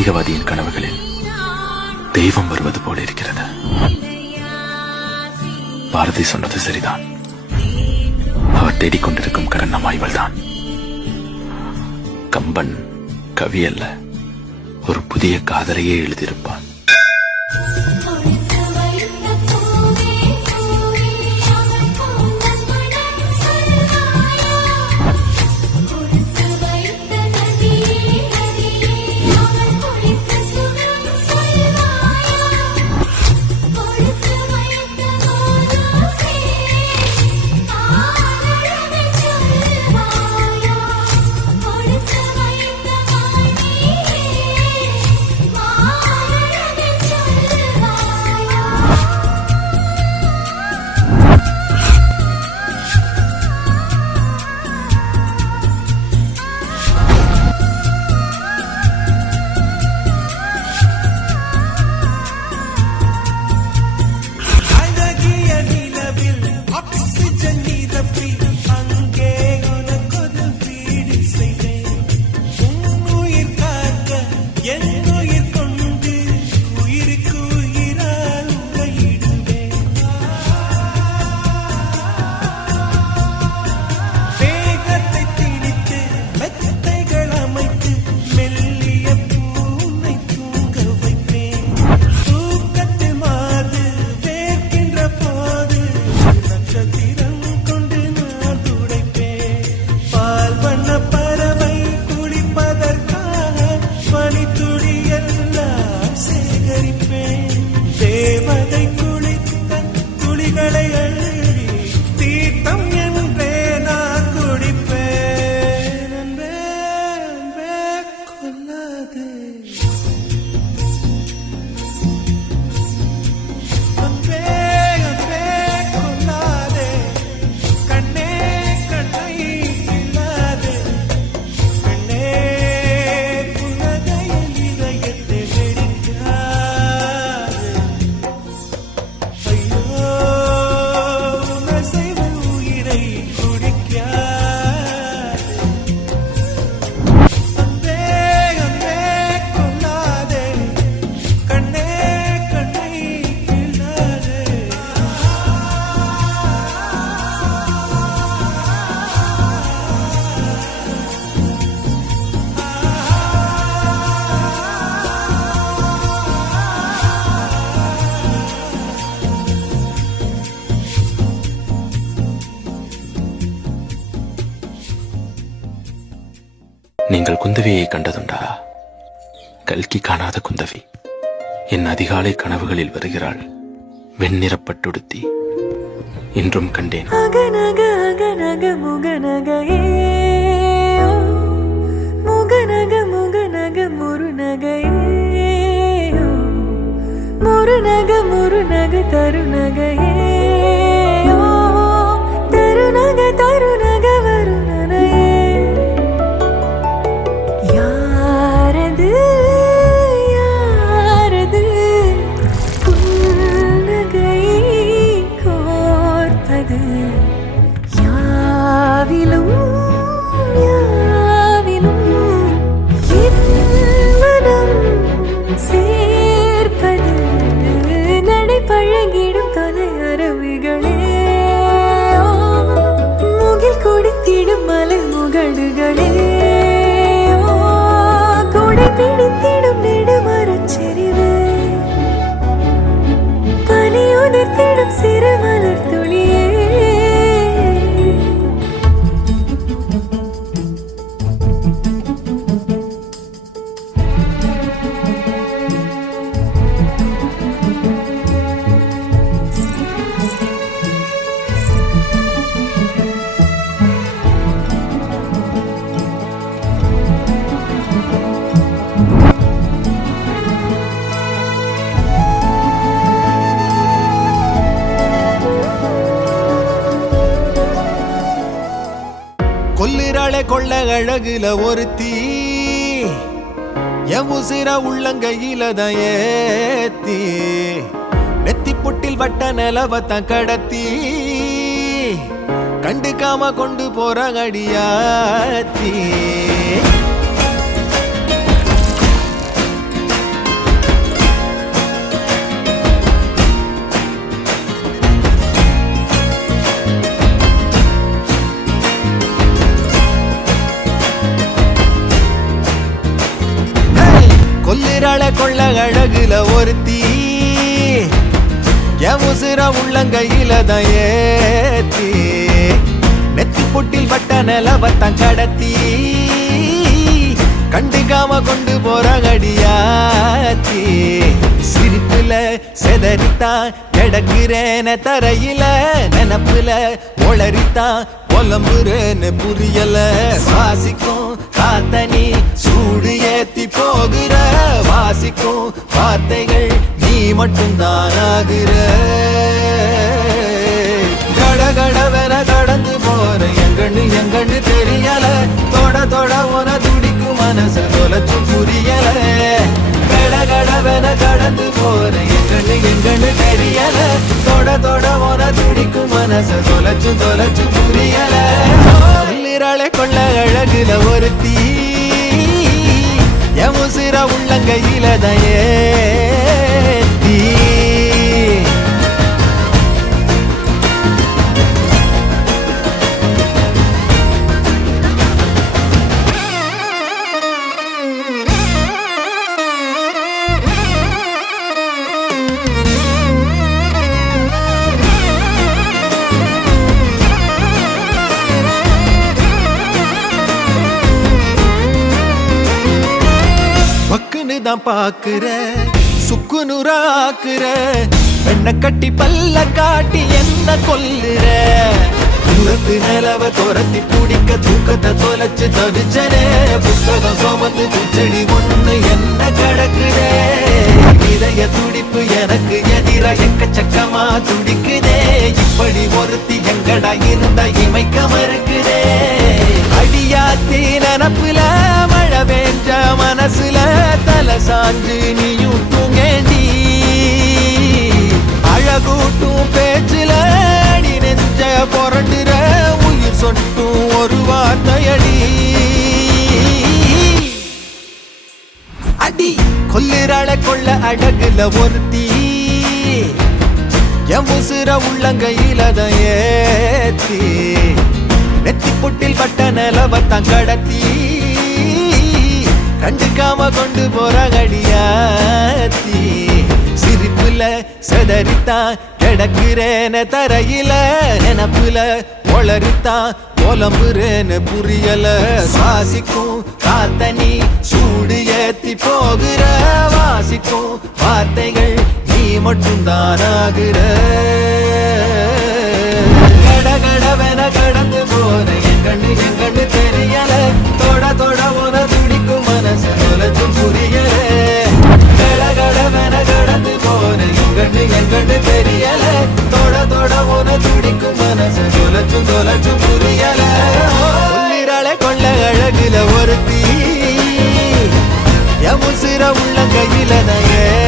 நாத்திகவாதியின் கனவுகளில் தெய்வம் வருவது போல இருக்கிறது. பாரதி சொன்னது சரிதான். அவர் தேடிக்கொண்டிருக்கும் கண்ணம்மா இவள்தான். கம்பன் கவி அல்ல, ஒரு புதிய காதலையே எழுதியிருப்பான். நீங்கள் குந்தவியை கண்டதுண்டா? கல்கி காணாத குந்தவி என் அதிகாலை கனவுகளில் வருகிறாள். வெண்ணிறப்பட்டுடுத்தி இன்றும் கண்டேன். அகநக அகநக முகநகையே, முகநக முகநக முருநகையே, முருநக முருநக தருநகையே, தருநக தருநக வருணனையே. யாரது யாரது புன்னகை கோர்ப்பது? யாவிலும் யாவிலும் என் மனம் சேர்ப்பது. நடைபழகிடும் தொலை அரவிகளே, முகில் கொடுத்திடும் மலை முகடுகளே, கொடை பிடித்திடும் நெடுமரச் செறிவே, பனி உதிர்த்திடும் சிறு மலர் துளியே. கொல்லிராளே கொள்ள அழகுல ஒரு தீ, என் உசிர உள்ளங்கையில தான் ஏத்தி, நெத்தி புட்டில் வட்ட நிலவத்தான் கடத்தி, கண்டுக்காம கொண்டு போற அடியாத்தி. உசுர உள்ளங்கையில தான் ஏத்தி நெத்தி பொட்டில் வட்ட நிலவத்தான் கடத்தி கண்டுக்காம கொண்டு போற கடியாத்தி சிரிப்புல செதறித்தான் கிடக்குறேன தரையில நினப்புல ஒளரித்தான் புலம்புறேன்னு புரியல சுவாசிக்கும் காத்தனி சூடு ஏத்தி போகிற வாசிக்கும் வார்த்தைகள் நீ மட்டும்தான் ஆகிற கடகடவென கடந்து போற எங்கன்னு தெரியல தொட உன துடிக்கும் மனசு தொலைச்சு புரியல கடகடவென கடந்து போற எங்கன்னு தெரியல தொட உன துடிக்கும் மனசு தொலைச்சு புரியல சொல்லிராளே கொள்ள அழகுல ஒருத்தி எமுசிற உள்ளங்கையில தயே தான் பாக்குற சுக்கு நூறாக்குற பெண்ண கட்டி பல்ல காட்டி என்ன கொல்லுற தூரத்து நிலவ துரத்தி பிடிக்க தூக்கத்தை தொலைச்சு தவிச்சனே புத்தகம் சுமந்து பூச்செடி ஒண்ணு என்ன கிடக்குதே இதய துடிப்பு எனக்கு எதிர எக்கச்சக்கமா துடிக்குதே இப்படி ஒருத்தி எங்கடா இருந்த இமைக்க மறுக்குதே அடியாத்தி நினப்புல மழை பெஞ்ச மனசுல தலை சாஞ்சு நீயும் தூங்கேண்டி அழகூட்டும் பேச்சுல அடி நெஞ்ச புரண்டுற உயிர் சொட்டும் ஒரு வார்த்தையடி அடி கொல்லுறாள கொள்ள அழகுல ஒருத்தி என் உசுர உள்ளங்கையில தான் ஏத்தி நெத்தி பொட்டில் பட்ட நிலவத்தான் கடத்தி கண்டுக்காம கொண்டு போற கடியாத்தி சிரிப்புல செதறித்தான் கிடக்குறேன தரையில நினப்புல ஒளரித்தான் புலம்புறேன்னு புரியல சுவாசிக்கும் காத்தனி சூடு ஏத்தி போகிற வாசிக்கும் வார்த்தைகள் நீ மட்டும்தான் ஆகிற கடகடவென கடந்து போற எங்கன்னு தெரியல தொட உன துடிக்கும் மனசு தொலைச்சும் புரியல கடகடவென கடந்து போற எங்கன்னு தெரியல தொட உன துடிக்கும் மனசு தொலைச்சும் புரியல சொல்லிராளே கொள்ள அழகுல ஒருத்தி எமுசிற உள்ளங்கையில நயே